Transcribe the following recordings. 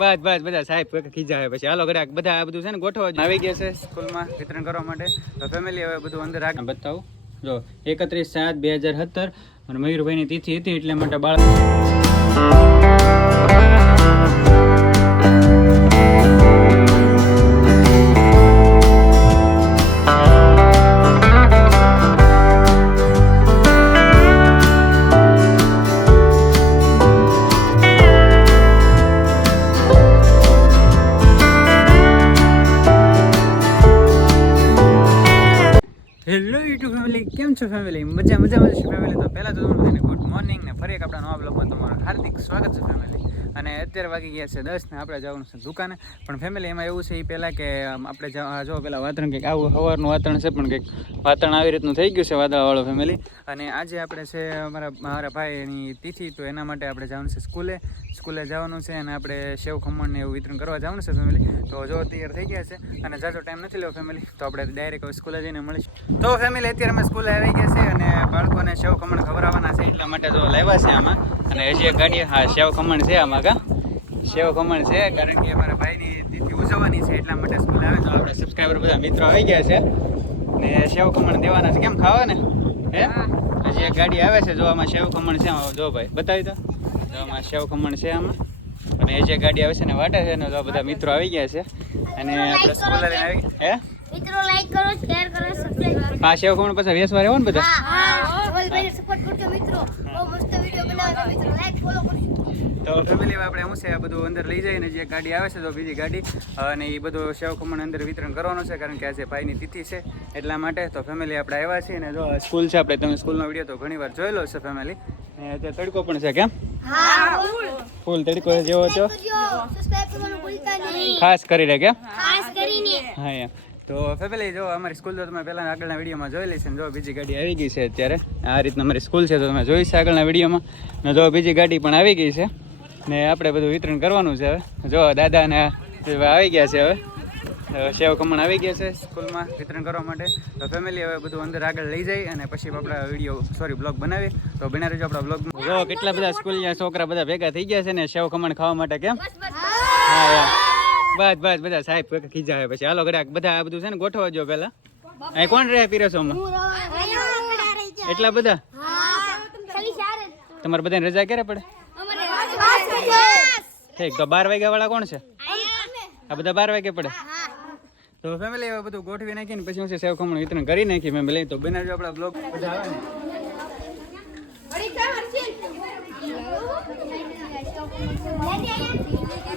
બસ બસ બધા સાહેબ ખીજા હોય પછી. હાલો ઘડાક બધા આ બધું છે ને ગોઠવવા જ. આવી ગયા છે સ્કૂલમાં વિતરણ કરવા માટે. તો ફેમિલી હવે બધું અંદર રાખ બતાવું. જો એકત્રીસ સાત બે હજાર સત્તર અને મયુરભાઈની તિથિ હતી એટલે માટે બાળક ફેમિલી કેમ છો ફેમિલી મજા મજા મજા છે ફેમિલી તો પહેલાં તો તમને ગુડ મોર્નિંગ ને ફરી એક આપણા નવા બ્લોગમાં તમારું હાર્દિક સ્વાગત છે ફેમિલી અને અત્યારે વાગી ગયા છે દસ ને આપણે જવાનું છે દુકાને. પણ ફેમિલી એમાં એવું છે એ પહેલાં કે આપણે જો પેલા વાતરણ કંઈક આવું સવારનું વાતાવરણ છે પણ કંઈક વાતરણ આવી રીતનું થઈ ગયું છે વાદળવાળો ફેમિલી અને આજે આપણે છે અમારા, મારા ભાઈની તિથિ, તો એના માટે આપણે જવાનું છે સ્કૂલે. સ્કૂલે જવાનું છે અને આપણે સેવ ખમણ એવું વિતરણ કરવા જવાનું છે ફેમિલી તો જો તૈયાર થઈ ગયા છે અને જાજો ટાઈમ નથી લેવો ફેમિલી તો આપણે ડાયરેક્ટ સ્કૂલે જઈને મળીશું. તો ફેમિલી અત્યારે અમે સ્કૂલે આવી ગયા છે અને બાળકોને સેવ ખમણ ખવડાવવાના છે એટલા માટે જો લાવ્યા છે આમાં. અને હજી એક ગાડી હા સેવ ખમણ છે આમાં કા? સેવ ખમણ છે કારણ કે અમારા ભાઈની તિથિ ઉજવવાની છે એટલા માટે સ્કૂલ આવે. તો આપણે સબસ્ક્રાઈબર બધા મિત્રો આવી ગયા છે. ને સેવ ખમણ દેવાના છે. કેમ ખાવા ને હે? હજી એક ગાડી આવે છે જો આમાં સેવ ખમણ છે. જો ભાઈ બતાવી દો. જોવામાં આમાં સેવ ખમણ છે આમાં. અને એ જે ગાડી આવે છે ને વાટે છે ને તો બધા મિત્રો આવી ગયા છે. અને આપણે સ્કૂલ લઈને આવી હે? મિત્રો લાઈક કરો શેર કરો સબસ્ક્રાઇબ કરો. આ સેવ ખમણ પછી વેસવા રહેવો ને બધા હા હા સપોર્ટ કરજો મિત્રો. બહુ મસ્ત વિડિયો બનાવે મિત્રો. લાઈક ફોલો કરજો. તો ફેમિલી આપણે શું છે? આ બધું અંદર લઈ જઈને જે ગાડી આવે છે તો બીજી ગાડી અને એ બધું સેવ ખમણ અંદર વિતરણ કરવાનું છે કારણ કે આજે ભાઈની તિથિ છે એટલા માટે. તો ફેમિલી આપણે આવ્યા છીએ ને જો સ્કૂલ છે આપણે તમે સ્કૂલનો વીડિયો તો ઘણી વાર જોયેલો છે ફેમિલી ને અત્યારે તડકો પણ છે કેમ? ફૂલ તડકો જેવો નહીં. ખાસ કરીને કેમ? ખાસ કરીને. હા એમ. તો ફેમિલી જો અમારી સ્કૂલ તો તમે પહેલાં આગળના વિડીયોમાં જોઈ છે જો બીજી ગાડી આવી ગઈ છે અત્યારે. આ રીતના અમારી સ્કૂલ છે તો તમે જોઈશ આગળના વિડીયોમાં. ને જો બીજી ગાડી પણ આવી ગઈ છે ને આપણે બધું વિતરણ કરવાનું છે હવે. જો દાદા ને આવી ગયા છે હવે. સેવ ખમણ આવી ગયા છે સ્કૂલમાં વિતરણ કરવા માટે. તો ફેમિલી હવે બધું અંદર આગળ લઈ જાય અને પછી આપણે વીડિયો સોરી બ્લોગ બનાવી તો બના રહેજો આપણા બ્લોગ જો કેટલા બધા સ્કૂલના છોકરા બધા ભેગા થઈ ગયા છે ને સેવ ખમણ ખાવા માટે કેમ? હા. બસ બસ, બધા સાહેબ ખીજા પછી. હાલો ઘડાક બધા આ બધું છે ને ગોઠવા જો પેલા અહીં કોણ રહે પીરસોમાં એટલા બધા. તમારે બધાને રજા ક્યારે પડે? ઠીક, તો બાર વાગ્યા વાળા કોણ છે? આ બધા બાર વાગે પડે? તો ફેમિલી હવે બધું ગોઠવી નાખીને પછી હું સેવ ખમણ વિતરણ કરી નાખી ફેમિલી તો બનાવજો આપણા બ્લોગ બધા આવે ને?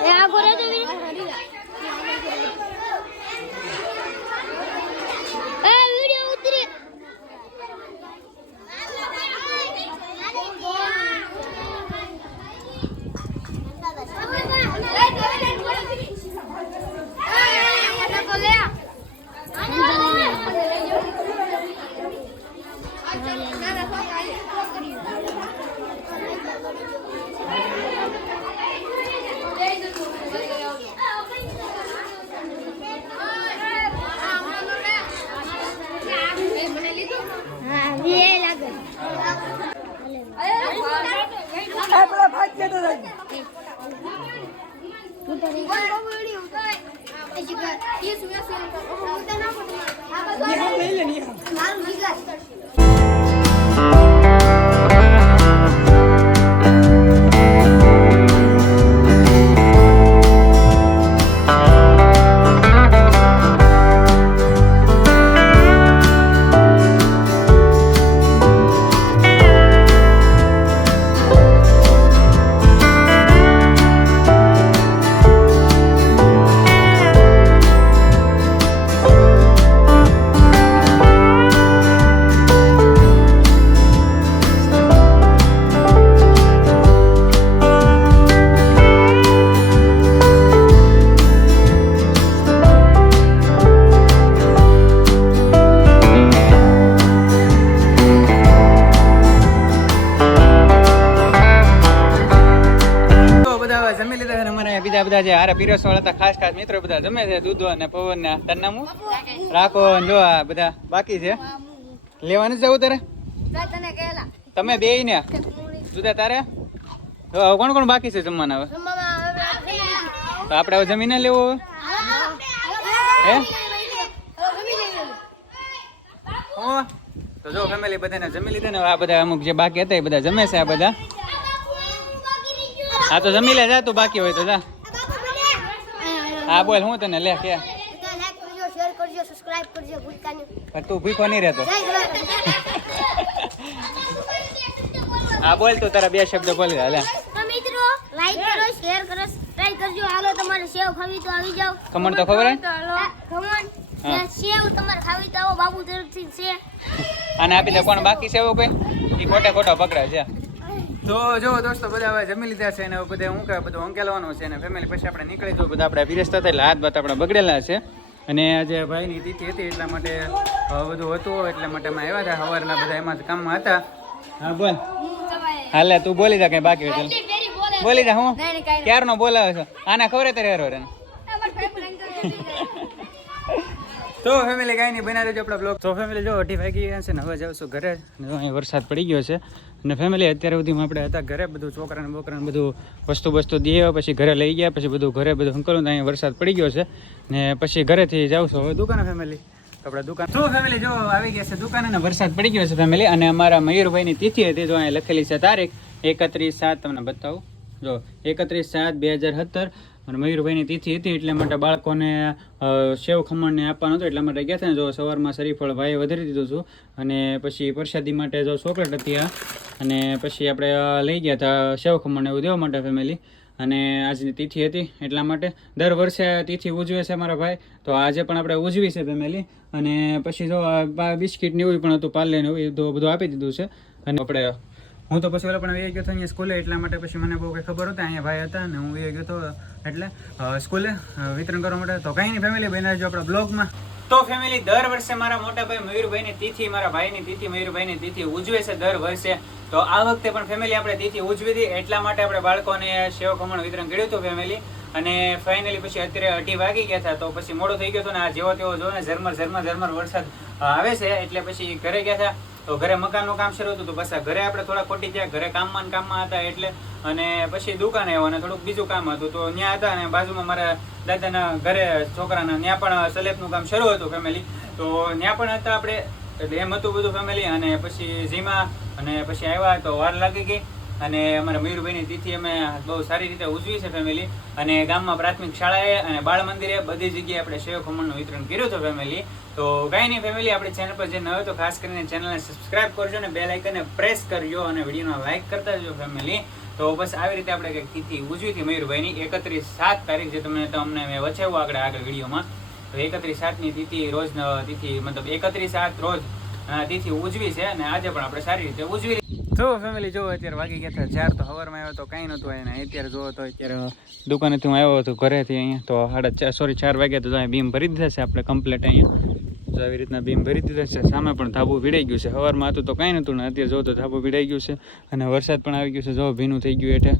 એ આ ગોરા દેવી એ વિડિયો ઉતરી હા વે લાગે તો બધા જે હારે પીરસવાળા હતા, ખાસ ખાસ મિત્રો બધા જમે છે, દૂધો અને પવન ને તાર રાખો જો આ બધા બાકી છે. લેવાનું જવું તારે તમે બે ને? જુદા તારે? તો કોણ કોણ બાકી છે જમવાના હવે? તો આપણે હવે જમીને લેવું હું? તો જો ફેમિલી બધાને જમી લીધા ને આ બધા અમુક જે બાકી હતા એ બધા જમે છે આ બધા. હા, તો જમી લે, જા, તું બાકી હોય તો જા. હા બોલ હું તને લે કે? શેર કરજો સબસ્ક્રાઇબ કરજો ભૂલતા નહીં તું ભીખો નહીં રહેતો. હા બોલ તું તારા બે શબ્દ બોલી હાલે તો મિત્રો લાઈક કરો શેર કરો સબસ્ક્રાઇબ કરજો. હાલો તમારે સેવ ખાવી તો આવી જાવ ખમણ તો ખબર હે? ખમણ. હા. સેવ તમારે ખાવી તો આવો બાબુ તરફથી છે. અને આપી દે કોણ બાકી સેવો કોઈ? એ ખોટે ખોટો પકડે છે. તો જો દોસ્તો બધા હવે જમી લીધા છે અને બધા હું કહે બધું અંકેલવાનું છે અને ફેમિલી પછી આપણે નીકળી જવું. બધા આપણે પીરસતા હતા એટલે હાથ બાત આપણે બગડેલા છે. અને આજે ભાઈની તિથિ હતી એટલા માટે બધું હતું એટલા માટે અમે આવ્યા હતા સવારના બધા એમાં કામમાં હતા. હા બોલ. હાલે તું બોલી જા કઈ બાકી હોય બોલી જા હું? ક્યારનો બોલાવે છો? આના ખબર તારે હરો રે તો ફેમિલી કાંઈ નહીં બનાવી દેજો આપણા બ્લોગ તો ફેમિલી જો અઢી વાગી ગયા છે ને હવે જાઉં છું ઘરે. અહીં વરસાદ પડી ગયો છે. અને ફેમિલી અત્યારે સુધીમાં આપણે હતા ઘરે, બધું છોકરાને બોકરાને બધું વસ્તુ વસ્તુ દઈએ પછી ઘરે લઈ ગયા, પછી બધું ઘરે બધું અંકલું તો અહીંયા વરસાદ પડી ગયો છે. ને પછી ઘરેથી જાઉં છું હવે દુકાને ફેમિલી આપણે દુકાન. તો ફેમિલી જો આવી ગયા છે દુકાન અને વરસાદ પડી ગયો છે ફેમિલી અને અમારા મયુરભાઈની તિથિ હતી, જો અહીં લખેલી છે તારીખ એકત્રીસ સાત, તમને બતાવું. જો, એકત્રીસ સાત બે હજાર સત્તર અને મયુરભાઈની તિથિ હતી એટલે માટે બાળકોને સેવ ખમણને આપવાનું હતું, એટલા માટે ગયા હતા ને. જો, સવારમાં શરીફળ ભાઈએ વધારી દીધું છું અને પછી પ્રસાદી માટે જો ચોકલેટ હતી અને પછી આપણે લઈ ગયા હતા સેવ ખમણ એવું દેવા માટે ફેમિલી અને આજની તિથિ હતી એટલા માટે. દર વર્ષે તિથિ ઉજવે છે મારા ભાઈ. તો આજે પણ આપણે ઉજવી છે ફેમિલી અને પછી જો બિસ્કિટ ને એવું પણ હતું, પાર્લે ને એવું બધું આપી દીધું છે. અને આપણે હું તો પછી પણ વહી ગયો હતો અહીંયા સ્કૂલે, એટલા માટે પછી મને બહુ કંઈ ખબર હતી અહીંયા ભાઈ હતા ને હું વહી ગયો હતો, એટલે સ્કૂલે વિતરણ કરવા માટે. તો કંઈ નહીં ફેમિલી બહેન જો આપણા બ્લોગમાં. તો ફેમિલી દર વર્ષે મારા મોટા ભાઈ મયુરભાઈની તિથિ, મારા ભાઈની તિથિ, મયુરભાઈની તિથિ ઉજવે છે દર વર્ષે. તો આ વખતે પણ ફેમિલી આપણે તિથિ ઉજવી હતી, એટલા માટે આપણે બાળકોને સેવા ખમણ વિતરણ કર્યું હતું ફેમિલી અને ફાઇનલી પછી અત્યારે અઢી વાગી ગયા હતા, તો પછી મોડું થઈ ગયું હતો ને આ જેવો તેવો જો ને ઝરમર ઝરમર ઝરમર વરસાદ આવે છે, એટલે પછી ઘરે ગયા હતા. તો ઘરે મકાનનું કામ શરૂ હતું બસ ઘરે આપણે થોડા ખોટી ગયા ઘરે કામમાં ને કામમાં હતા એટલે અને પછી દુકાને આવ્યો અને થોડુંક બીજું કામ હતું. તો ત્યાં હતા અને બાજુમાં મારા દાદાના ઘરે છોકરાના ત્યાં પણ સલેબનું કામ શરૂ હતું ફેમિલી તો ત્યાં પણ હતા આપણે. એમ હતું બધું ફેમિલી અને પછી જીમા અને પછી આવ્યા તો વાર લાગી ગઈ. અને અમારા મયુરભાઈની તિથિ અમે બહુ સારી રીતે ઉજવી છે ફેમિલી અને ગામમાં પ્રાથમિક શાળાએ અને બાળ મંદિરે બધી જગ્યાએ આપણે સેવ ખમણનું વિતરણ કર્યું હતું ફેમિલી તો કાંઈ નહીં ફેમિલી આપણી ચેનલ પર જે ન તો ખાસ કરીને ચેનલને સબસ્ક્રાઇબ કરજો અને બે લાઇકને પ્રેસ કરજો અને વિડીયોને લાઇક કરતા જજો ફેમિલી તો બસ આવી રીતે આપણે કંઈક તિથિ ઉજવી હતી મયુરભાઈની. એકત્રીસ સાત તારીખ જે તમને તમને મેં વચાવ્યું આગળ આગળ વિડીયોમાં. તો એકત્રીસ સાતની તિથિ રોજ તિથિ મતલબ એકત્રીસ સાત રોજ તિથિ ઉજવી છે અને આજે પણ આપણે સારી રીતે ઉજવી તો ફેમિલી જો અત્યારે વાગી ગયા હતા ચાર, તો હવારમાં આવ્યો તો કાંઈ નહોતું એને અત્યારે જોવો તો અત્યારે દુકાનેથી હું આવ્યો હતો ઘરેથી અહીંયા, તો સાડા ચાર સોરી ચાર વાગ્યા તો બીમ ભરી દીધા છે આપણે કમ્પ્લેટ અહીંયા. તો આવી રીતના બીમ ભરી દીધા છે, સામે પણ ધાબુ ભીડાઈ ગયું છે. સવારમાં હતું તો કાંઈ નહોતું ને અત્યારે જો તો ધાબુ ભીડાઈ ગયું છે અને વરસાદ પણ આવી ગયું છે. જો ભીનું થઈ ગયું એટલે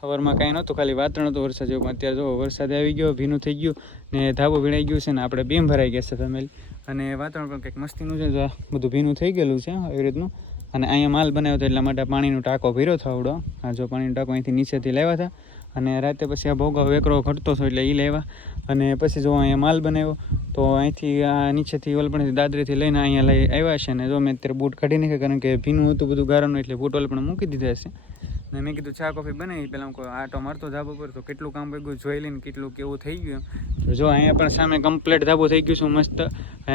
સવારમાં કાંઈ નહોતું, ખાલી વાતાવરણ હતું વરસાદ જેવું અત્યારે જો વરસાદ આવી ગયો, ભીનું થઈ ગયું ને ધાબુ ભીડાઈ ગયું છે ને આપણે બીમ ભરાઈ ગયા છે ફેમિલી અને વાતાવરણ પણ કંઈક મસ્તીનું છે, જો બધું ભીનું થઈ ગયેલું છે આવી રીતનું. અને અહીંયા માલ બનાવ્યો હતો એટલા માટે પાણીનો ટાંકો ભીરો થાવડો આ જો પાણીનો ટાંકો અહીંથી નીચેથી લાવ્યા હતા. અને રાતે પછી આ ભોગા વેકરો ઘટતો હતો એટલે એ લેવા અને પછી જો અહીંયા માલ બનાવ્યો તો અહીંથી આ નીચેથી ઓલપણથી દાદરીથી લઈને અહીંયા લઈ આવ્યા છે. અને જો મેં અત્યારે બૂટ કાઢી નાખ્યા કારણ કે ભીનું હતું બધું ગારાનું એટલે બૂટ ઓલપણ મૂકી દીધા છે. ને મેં કીધું ચા, કોફી બનાવી પહેલાં હું આટો મારતો ધાબો પર. તો કેટલું કામ ભેગું જોઈ લઈને કેટલું કેવું થઈ ગયું. તો જો અહીંયા પણ સામે કમ્પ્લેટ ધાબો થઈ ગયું છું, મસ્ત.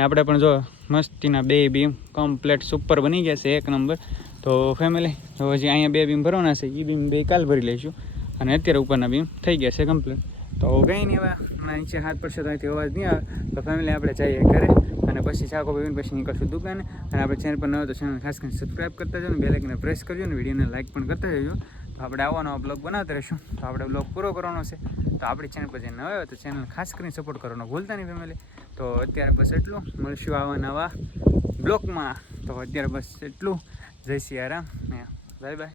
આપણે પણ જો મસ્તીના બે બીમ કમ્પ્લેટ સુપર બની ગયા છે, એક નંબર તો ફેમિલી તો હજી અહીંયા બે બીમ ભરવાના છે એ બીમ બે કાલ ભરી લઈશું. અને અત્યારે ઉપરના બીમ થઈ ગયા છે કમ્પ્લેટ તો કંઈ નહીં હવે. નીચે હાથ પડશે તો અહીંથી અવાજ નહીં આવે. તો ફેમિલી આપણે જઈએ ઘરે. અને પછી ચાકો પીવીને પછી નીકળશું દુકાને. અને આપણે ચેનલ પર ન હોય તો ચેનલ ખાસ કરીને સબસ્ક્રાઈબ કરતા જાઓ ને બે લાઇકને પ્રેસ કરજો ને વિડીયોને લાઇક પણ કરતા જજો. તો આપણે આવવાનો બ્લોગ બનાવતા રહીશું. તો આપણે બ્લોગ પૂરો કરવાનો છે. તો આપણી ચેનલ પર જે ન હોય તો ચેનલ ખાસ કરીને સપોર્ટ કરવાનો ભૂલતા નહીં ફેમિલી તો અત્યારે બસ એટલું. મળશું આવા નવા બ્લોગમાં તો અત્યારે બસ એટલું. જય સિયારામ ને બાય બાય